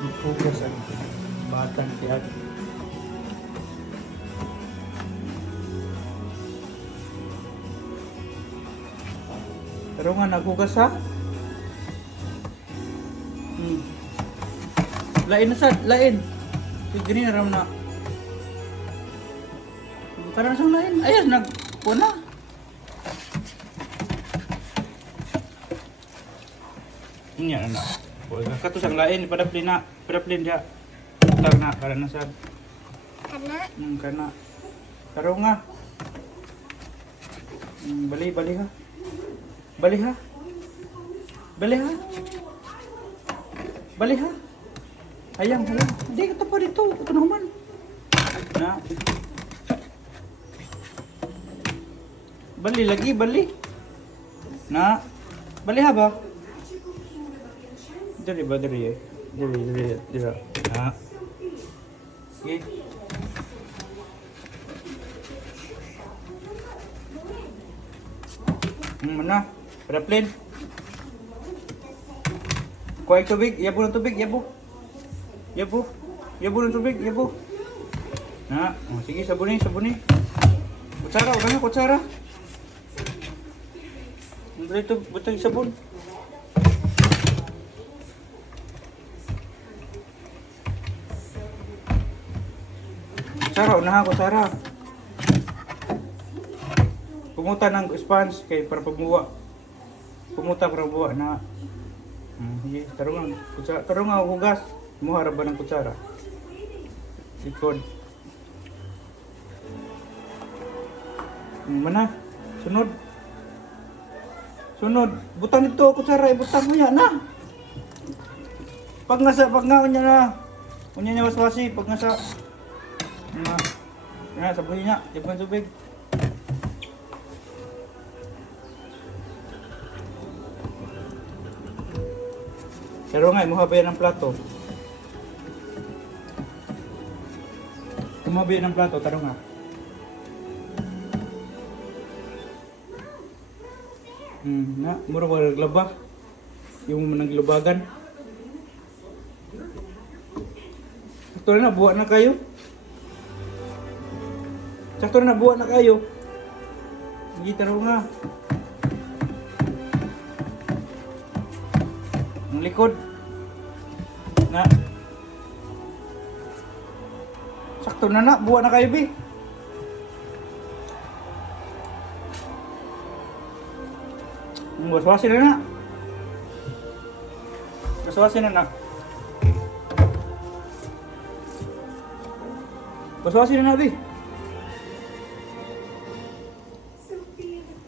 Magpugas ang batang tiyag. Pero nga, naghugas ha? Lain na sad, lain. Gini na ram na. Karang sang lain. Ayos, nagpuna. Ini na na. Kato sang lain, padaplin dia. Utang na, karang na sad. Kana? Kana. Pero nga. Bali ha. Bali ha. Bali ha. Bali ha. Hayang. Hindi ka pa dito. Ito na human. Na. Bali lagi, bali. Na. Bali ha ba? Dari ba, dari eh. Dari. Na. Okay. Mana? Pada plane. Kuai tubig, yabo ng tubig, yabo. Yabo ng tubig, yabo. Na, sige, sabuni. Kutsara, wala na, kutsara. Dito, butang sabon. Kutsara, unahan, kutsara. Pumunta ng sponge kay para pagmuwa. Pumunta para buwa na. Sige, tarungan. Kutsara, tarungan hugas. Muharap ba ng kutsara? Likod. Mana? Sunod. Butang dito kutsara, ibutang mo yan na. Pag nga unya na. Unya niya waswasi, pag nga sa. Sabuhin niya, ibang tubig. Pero nga, muhabay ng plato. Muhabay ng plato, taro nga. Mura ba naglaba? Yung naglubagan. Sakto na, buwa na kayo. Hindi, taro nga. Ang likod. Na. Sakto na, buwa na kayo, bi. Waswasin na. Waswasin na. Waswasin na, bi.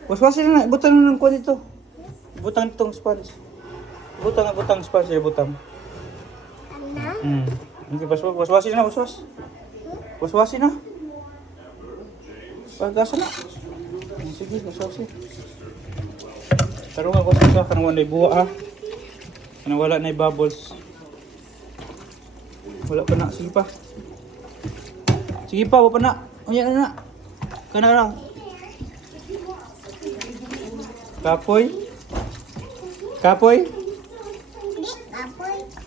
Waswasin na. Butang na ng kuha dito. Butang itong sponge. Butang sponge. Butang. Ano? Okay, waswasin na. Waswasin na. Pagkasa na. Sige, waswasin. Tarungan ko sa kanang wala buwa ha. Kanang wala na bubbles. Wala pa na, sige pa. Wala pa na. Unya na. Kana lang. Kapoy. Kapoy?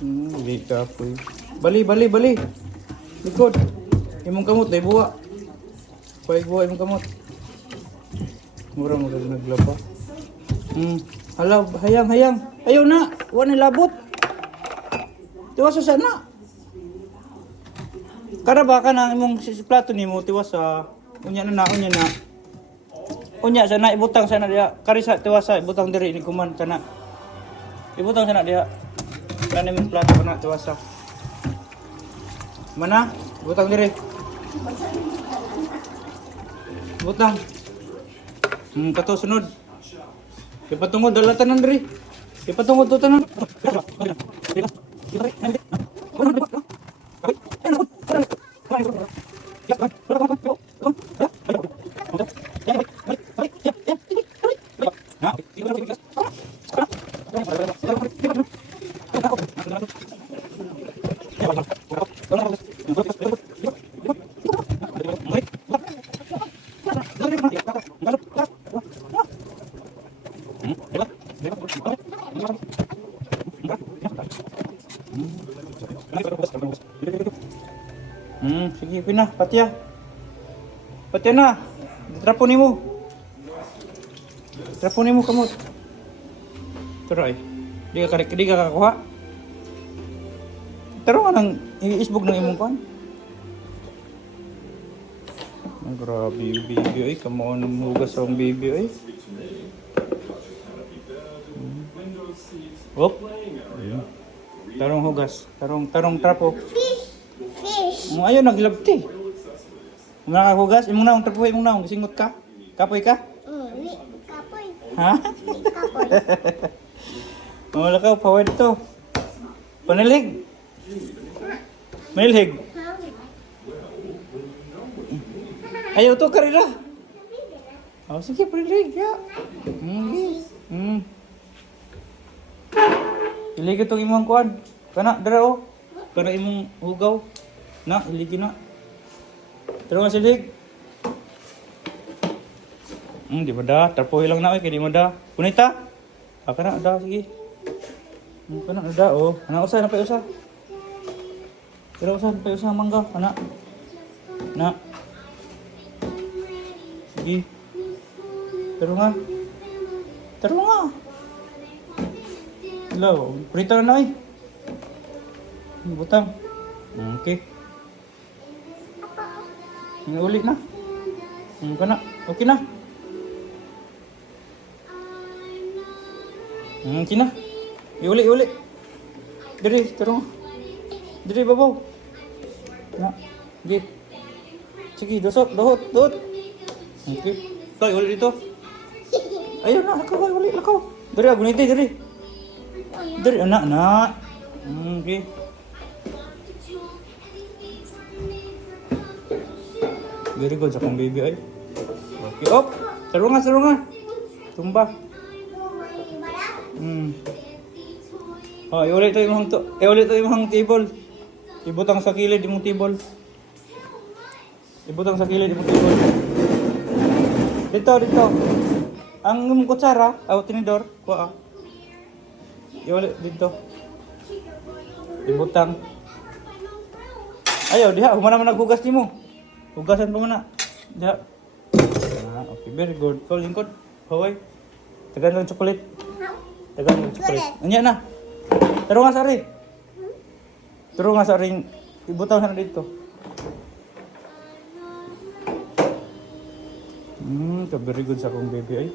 Hindi kapoy. Bali. Likod. Imong kamot day buwa. Kuy buwa imong kamot. Mura mo kasi naglaba. Hala, hayang. Ayaw na. Wala labot. Tiwas sa na. Kada ba ka na imong plato nimo tiwas sa unya na. Unya sana ibutang sana dia. Kari sa tiwas sa ibutang diri ni kuman sana. Ibutang sana dia. Kana imong plato na tiwas sa. Mana? Ibutang diri. Ibutang. Kato sunod. Ipatungod dala tanan diri. Ipatungod to tanan. Sige, pina, patya. Patya na. Trapo ni mo. Trapo ni mo kamot. Tara ay. Di ka kakuha. Pero nga nang iisbog ng imong kan. Ang grabe yung baby ay. Kamo nang hugas ang baby ay. Hop. Tarong hugas. Tarong trapo. Fish. Ayaw naglabti. Mga nakahugas, imong naong trapo, imong naong gisingot ka. Kapoy ka? Ni kapoy. Ha? Ni kapoy. Wala ka, pawad to. Panilig. Manilhig. Ayaw to, karila. Oh, sige, panilig. Ya. Iligid itong imong kuhan. Kana, dara o. Kana imong hugaw. Na, iligid na. Tara nga silig. Di ba da? Tarpuhi lang na, kaya di mo da. Kunita? Kana, da, sige. Kana, da, oh. Kana, usa, napay usa. Pero usa, napay usa, mangga. Kana. Na. Sige. Taro nga. Taro nga. Hello, kunita na eh. Butang. Okay. Ulit na. Kana. Okay na. Okay na. Iuli. Diri, tarong. Diri, babaw. Na. Di. Sige, dosot. Okay. Tay, uli dito. Ayun na, uli. Diri, aguniti, diri. Diri, anak. Okay. Very good sa kong baby ay. Okay, op. Saro nga. Tumba. Oh, iulit to imong table. Ibutang sa kilid imong table. Dito. Ang imong kutsara, tinidor, kuha. Iulit dito. Ibutang. Ayaw, diha, humana man naghugas nimo. Hugasan pa muna. Diha. Okay, very good. Kau lingkod. Haway. Tagan lang chocolate. Anya na. Taro nga sa rin. Ibutaw na dito. Very good sa akong baby ay.